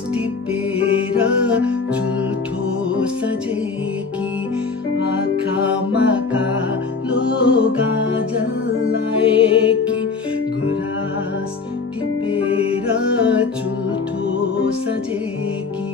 टिपेर चुल्ठो सजेकी आँखामा कालो गाजल लाएकी गुराँस टिपेर चुल्ठो सजेकी